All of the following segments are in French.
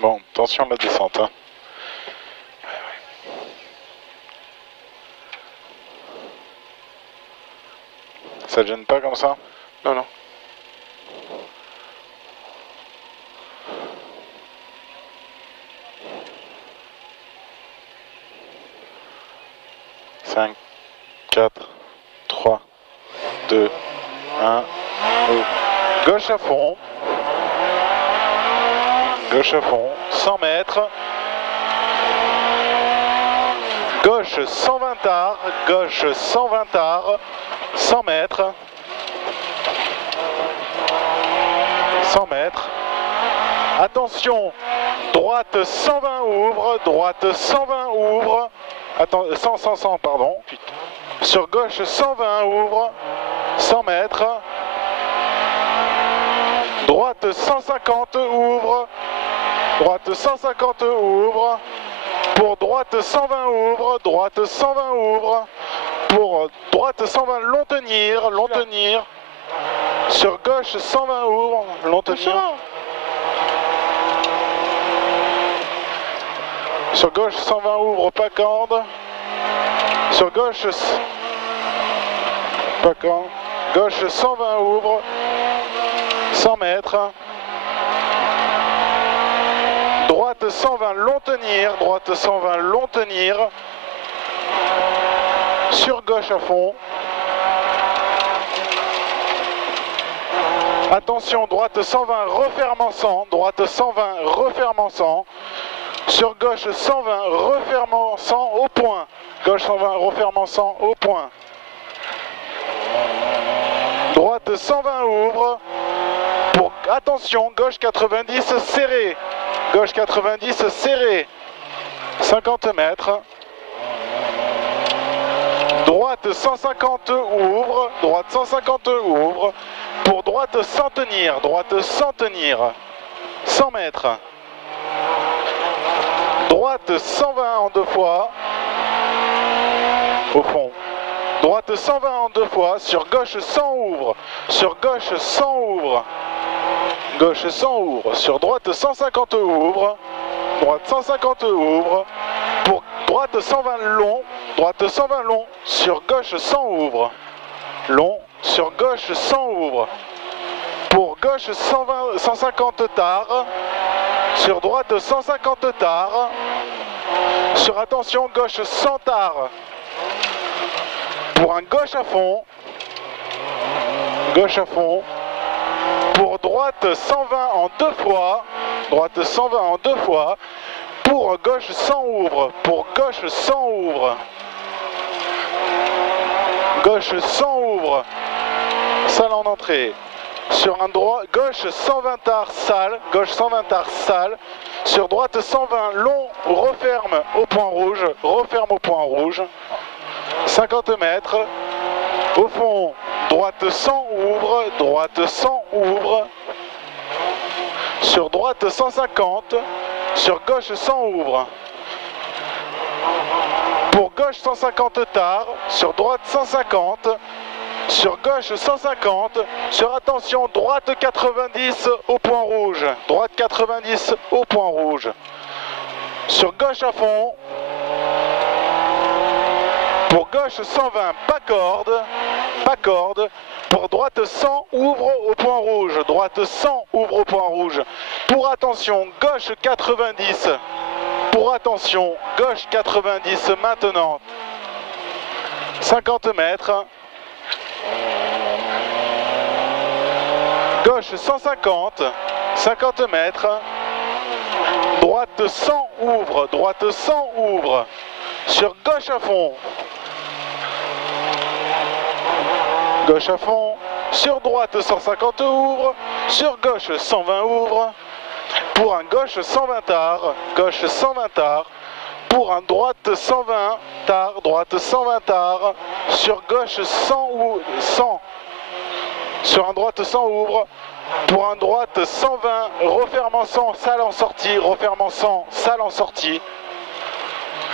Bon, attention à la descente. Hein. Ça te gêne pas comme ça? Non, non. Cinq, 4, 3, 2, 1. Gauche à fond. Gauche à fond. 100 mètres. Gauche 120 arts. Gauche 120 arts. 100 mètres. 100 mètres. Attention. Droite 120 ouvre. Droite 120 ouvre. Attends, 100, pardon. Sur gauche 120 ouvre. 100 mètres. Droite 150 ouvre. Droite 150 ouvre. Pour droite 120 ouvre. Droite 120 ouvre. Pour droite 120 long tenir. Long tenir. Sur gauche 120 ouvre. Long tenir. Sur gauche 120 ouvre. Pas corde. Sur gauche pas corde. Gauche 120 ouvre. 100 mètres. Droite 120 long tenir. Droite 120 long tenir. Sur gauche à fond. Attention, droite 120 refermant 100. Droite 120 refermant 100. Sur gauche 120 refermant 100 au point. Gauche 120 refermant 100 au point. Droite 120 ouvre. Pour, attention, gauche 90 serré. Gauche 90 serré. 50 mètres. Droite 150 ouvre. Droite 150 ouvre. Pour droite sans tenir. Droite sans tenir. 100 mètres. Droite 120 en deux fois. Au fond. Droite 120 en deux fois. Sur gauche 100 ouvre. Sur gauche 100 ouvre. Gauche 100 ouvre. Sur droite 150 ouvre. Droite 150 ouvre. Pour droite 120 long. Droite 120 long. Sur gauche 100 ouvre. Long. Sur gauche 100 ouvre. Pour gauche 120, 150 tard. Sur droite 150 tard. Sur attention gauche 100 tard. Pour un gauche à fond. Gauche à fond. Pour droite 120 en deux fois. Droite 120 en deux fois. Pour gauche 100 ouvre. Pour gauche 100 ouvre. Gauche 100 ouvre. Salle en entrée. Sur un droit, gauche 120 tard salle. Gauche 120 tard salle. Sur droite 120 long. Referme au point rouge. Referme au point rouge. 50 mètres. Au fond, droite 100 ouvre. Droite 100 ouvre. Sur droite 150. Sur gauche 100 ouvre. Pour gauche 150 tard. Sur droite 150. Sur gauche 150. Sur attention, droite 90 au point rouge. Droite 90 au point rouge. Sur gauche à fond. Pour gauche 120, pas corde. Pas corde. Pour droite 100, ouvre au point rouge. Droite 100, ouvre au point rouge. Pour attention, gauche 90. Pour attention, gauche 90 maintenant. 50 mètres. Gauche 150. 50 mètres. Droite 100 ouvre. Droite 100 ouvre. Sur gauche à fond. Gauche à fond. Sur droite 150 ouvre. Sur gauche 120 ouvre. Pour un gauche 120 tard. Gauche 120 tard. Pour un droite 120 tard. Droite 120 tard. Sur gauche 100 ou 100. Sur un droite 100 ouvre. Pour un droite 120. Refermant 100. Salle en sortie. Refermant 100. Salle en sortie.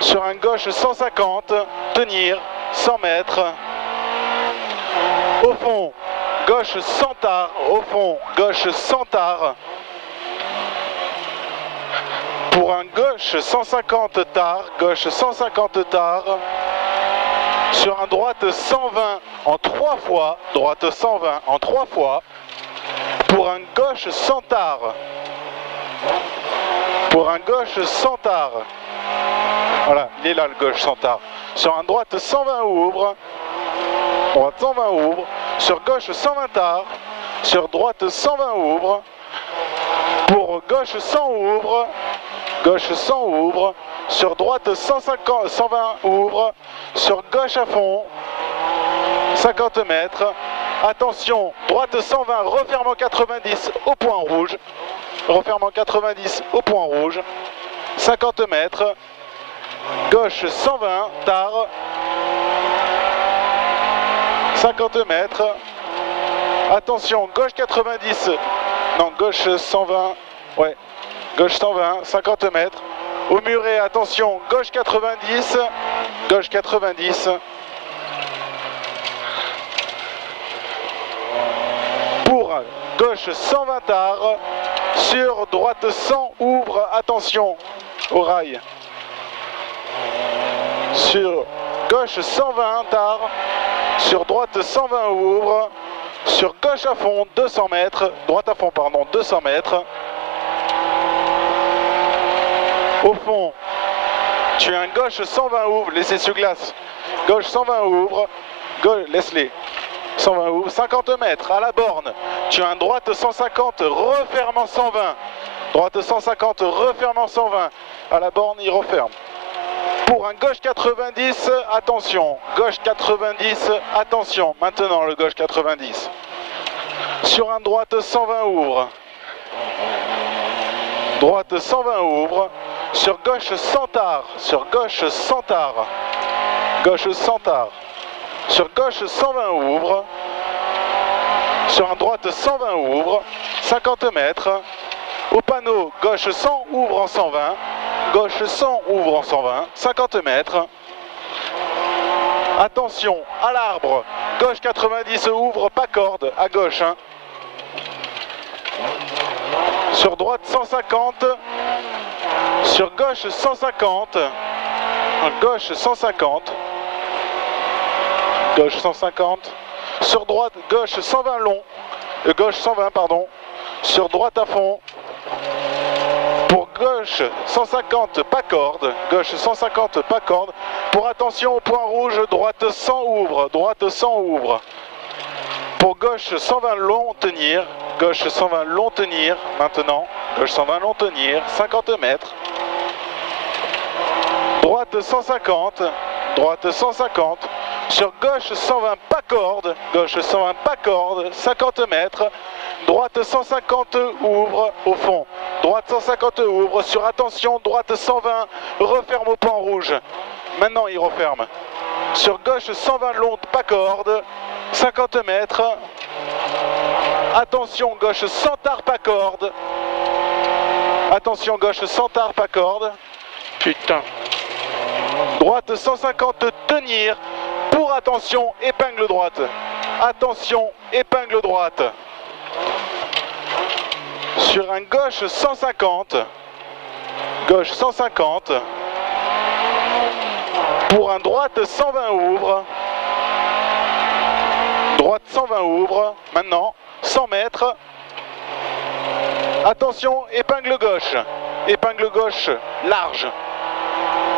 Sur un gauche 150. Tenir. 100 mètres. Au fond, gauche 100 tard, au fond, gauche 100 tard. Pour un gauche 150 tard, gauche 150 tard. Sur un droite 120 en 3 fois, droite 120 en 3 fois. Pour un gauche 100 tard. Pour un gauche 100 tard. Voilà, il est là le gauche 100 tard. Sur un droite 120 ouvre. Droite 120 ouvre. Sur gauche 120 tard. Sur droite 120 ouvre. Pour gauche 100 ouvre. Gauche 100 ouvre. Sur droite 150, 120 ouvre. Sur gauche à fond. 50 mètres. Attention, droite 120, referme en 90 au point rouge. Referme en 90 au point rouge. 50 mètres. Gauche 120, tard. 50 mètres. Attention, gauche 90. Non, gauche 120. Ouais, gauche 120, 50 mètres. Au muret, attention, gauche 90. Gauche 90. Pour gauche 120 tard. Sur droite 100 ouvre, attention au rail. Sur gauche 120 tard. Sur droite 120 ouvre. Sur gauche à fond 200 mètres. Droite à fond, pardon, 200 mètres. Au fond, tu as un gauche 120 ouvre, laissez sur glace. Gauche 120 ouvre. Laisse-les. 120 ouvre, 50 mètres à la borne. Tu as un droite 150, referme en 120. Droite 150, referme en 120. À la borne, il referme. Pour un gauche 90, attention. Gauche 90, attention. Maintenant le gauche 90. Sur un droite 120 ouvre. Droite 120 ouvre. Sur gauche 100 tard. Sur gauche 100 tard. Gauche 100 tard. Sur gauche 120 ouvre. Sur un droite 120 ouvre. 50 mètres. Au panneau, gauche 100 ouvre en 120. Gauche 100 ouvre en 120. 50 mètres. Attention, à l'arbre. Gauche 90 ouvre, pas corde, à gauche. Hein. Sur droite 150. Sur gauche 150. Gauche 150. Gauche 150. Sur droite, gauche 120 long. Gauche 120, pardon. Sur droite à fond. Pour gauche 150, pas corde. Gauche 150, pas corde. Pour attention au point rouge, droite 100 ouvre. Droite 100 ouvre. Pour gauche 120 long tenir. Gauche 120 long tenir. Maintenant. Gauche 120 long tenir. 50 mètres. Droite 150. Droite 150. Sur gauche 120 pas corde. Gauche 120 pas corde. 50 mètres. Droite 150 ouvre au fond. Droite 150 ouvre. Sur attention, droite 120 referme au point rouge. Maintenant il referme. Sur gauche 120 long pas corde. 50 mètres. Attention, gauche 100 tard pas corde. Attention, gauche 100 tard pas corde. Putain. Droite 150 tenir. Pour attention, épingle droite. Attention, épingle droite. Sur un gauche 150. Gauche 150. Pour un droite 120 ouvre. Droite 120 ouvre. Maintenant, 100 mètres. Attention, épingle gauche. Épingle gauche large.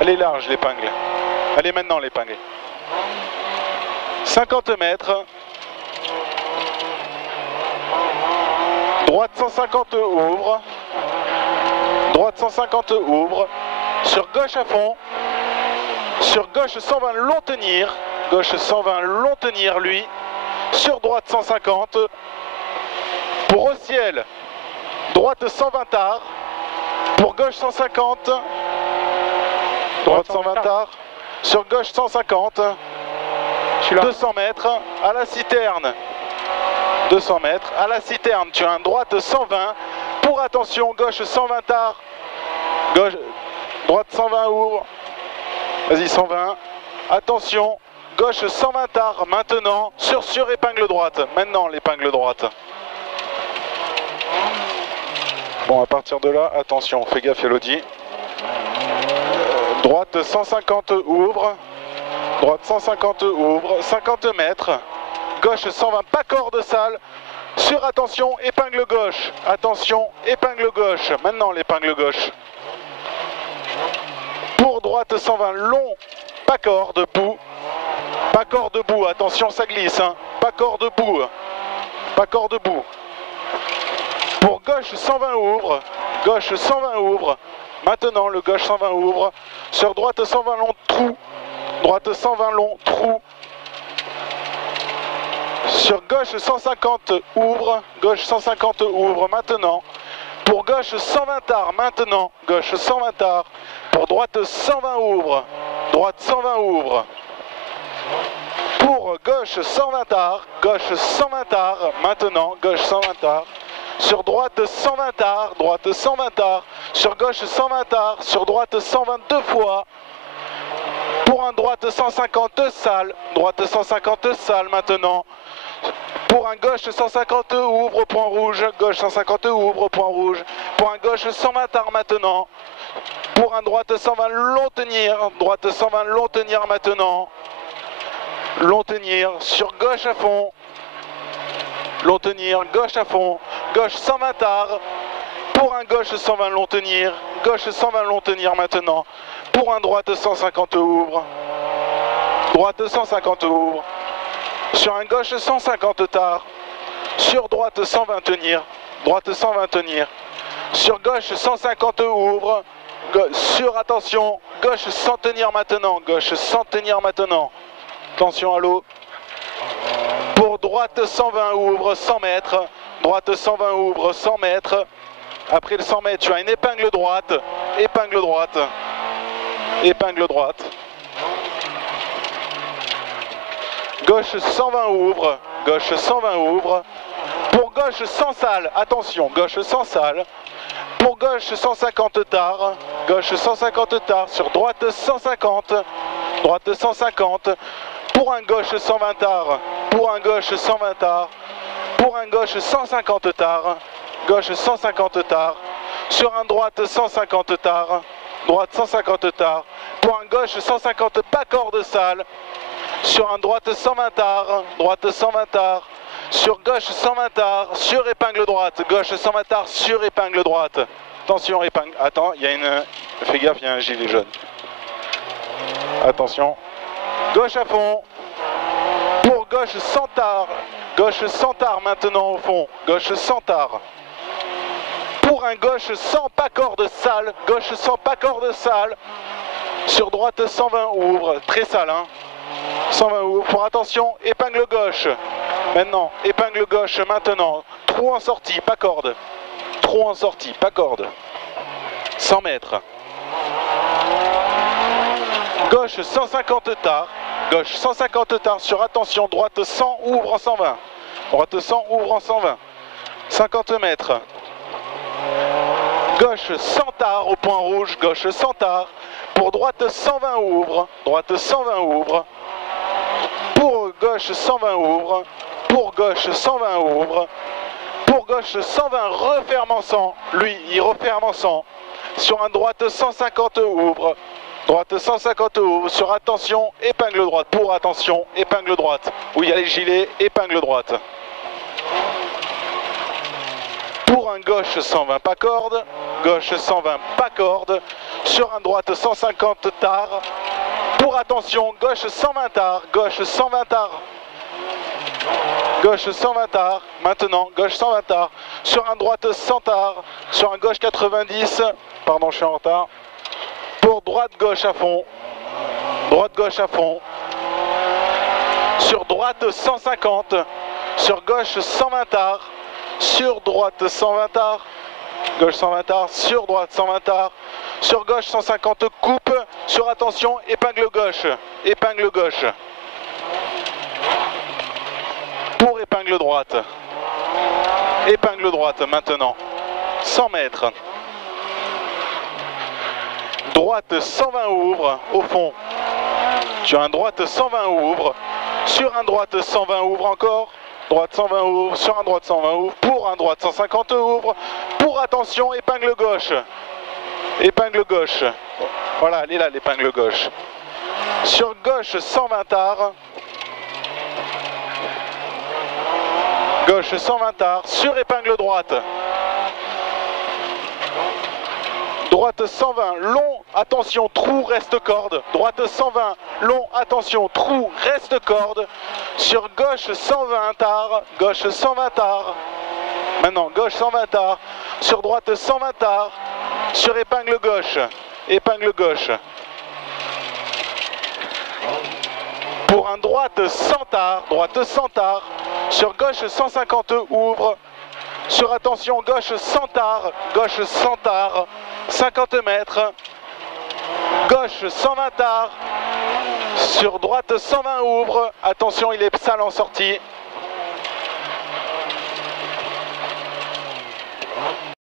Elle est large l'épingle. Allez maintenant l'épingle. 50 mètres. Droite 150 ouvre. Droite 150 ouvre. Sur gauche à fond. Sur gauche 120 long tenir. Gauche 120 long tenir lui. Sur droite 150. Pour au ciel. Droite 120 tard. Pour gauche 150. Droite 120 tard. Sur gauche 150. 200 mètres. À la citerne. 200 mètres. À la citerne, tu as un droite 120. Pour attention, gauche 120 tard. Gauche, droite 120 ouvre. Vas-y, 120. Attention, gauche 120 tard. Maintenant, sur épingle droite. Maintenant, l'épingle droite. Bon, à partir de là, attention, fais gaffe, Elodie. Droite 150 ouvre. Droite 150 ouvre. 50 mètres. Gauche 120, pas corde sale. Sur attention, épingle gauche. Attention, épingle gauche. Maintenant l'épingle gauche. Pour droite 120, long, pas corde, bout. Pas corde bout, attention ça glisse. Hein. Pas corde bout. Pas corde bout. Pour gauche 120 ouvre. Gauche 120 ouvre. Maintenant le gauche 120 ouvre. Sur droite 120 long, trou. Droite 120 long, trou. Sur gauche 150 ouvre. Gauche 150 ouvre maintenant. Pour gauche 120 tard maintenant. Gauche 120 tard. Pour droite 120 ouvre. Droite 120 ouvre. Pour gauche 120 tard. Gauche 120 tard maintenant. Gauche 120 tard. Sur droite 120 tard. Droite 120 tard. Sur gauche 120 tard. Sur droite 122 fois. Pour un droite 150 sale. Droite 150 sale maintenant. Pour un gauche 150 ouvre au point rouge. Gauche 150 ouvre au point rouge. Pour un gauche 120 tard maintenant. Pour un droite 120 long tenir. Droite 120 long tenir maintenant. Long tenir sur gauche à fond. Long tenir, gauche à fond. Gauche 120 tard. Pour un gauche 120 long tenir. Gauche 120 long tenir maintenant. Pour un droite 150 ouvre. Droite 150 ouvre. Sur un gauche 150 tard. Sur droite 120 tenir. Droite 120 tenir. Sur gauche 150 ouvre. Sur attention. Gauche sans tenir maintenant. Gauche sans tenir maintenant. Attention à l'eau. Pour droite 120 ouvre 100 mètres. Droite 120 ouvre 100 mètres. Après le 100 mètres, tu as une épingle droite. Épingle droite. Épingle droite. Gauche 120 ouvre. Gauche 120 ouvre. Pour gauche sans sale. Attention, gauche sans sale. Pour gauche 150 tard. Gauche 150 tard. Sur droite 150. Droite 150. Pour un gauche 120 tard. Pour un gauche 120 tard. Pour un gauche 150 tard. Gauche 150 tard. Sur un droite 150 tard. Droite 150 tard. Pour un gauche 150 pas corde sale. Sur un droite 120 tard. Droite 120 tard. Sur gauche 120 tard. Sur épingle droite. Gauche 120 tard. Sur épingle droite. Attention épingle. Attends, il y a une... Fais gaffe, il y a un gilet jaune. Attention. Gauche à fond. Pour gauche 100 tard. Gauche 100 tard maintenant au fond. Gauche 100 tard. Pour un gauche 100 pas corde sale. Gauche 100 pas corde sale. Sur droite 120 ouvre. Très sale hein. 120 ouvre. Pour attention, épingle gauche. Maintenant, épingle gauche maintenant. Trou en sortie, pas corde. Trou en sortie, pas corde. 100 mètres. Gauche 150 tard. Gauche 150 tard sur attention. Droite 100 ouvre en 120. Droite 100 ouvre en 120. 50 mètres. Gauche 100 tard au point rouge. Gauche 100 tard. Pour droite 120 ouvre. Droite 120 ouvre. Pour gauche 120 ouvre. Pour gauche 120 ouvre. Pour gauche 120 referme en 100. Lui, il referme en 100. Sur un droite 150 ouvre. Droite 150 ouvre. Sur attention, épingle droite. Pour attention, épingle droite. Où il y a les gilets, épingle droite. Pour un gauche 120 pas corde. Gauche 120 pas corde. Sur un droite 150 tard. Pour attention, gauche 120 tard. Gauche 120 tard. Gauche 120 tard. Maintenant, gauche 120 tard. Sur un droite 100 tard. Sur un gauche 90. Pardon, je suis en retard. Pour droite gauche à fond. Droite gauche à fond. Sur droite 150. Sur gauche 120 tard. Sur droite 120 tard. Gauche 120 tard. Sur droite 120 tard. Sur gauche 150 coupe. Sur attention, épingle gauche. Épingle gauche. Pour épingle droite. Épingle droite maintenant. 100 mètres. Droite 120 ouvre au fond. Sur un droite 120 ouvre. Sur un droite 120 ouvre encore. Droite 120 ouvre. Sur un droite 120 ouvre. Pour un droite 150 ouvre. Pour attention, épingle gauche. épingle gauche. Voilà, elle est là l'épingle gauche. Sur gauche 120 arts. Gauche 120 arts, sur épingle droite. Droite 120, long, attention, trou, reste corde. Droite 120, long, attention, trou, reste corde. Sur gauche 120 arts, gauche 120 arts. Maintenant, gauche 120 arts. Sur droite 120 arts. Sur épingle gauche. Épingle gauche. Pour un droite 100 arts. Droite 100 arts. Sur gauche 150 ouvre. Sur attention, gauche 100 arts. Gauche 100 arts. 50 mètres. Gauche 120 arts. Sur droite 120 ouvre. Attention, il est sale en sortie.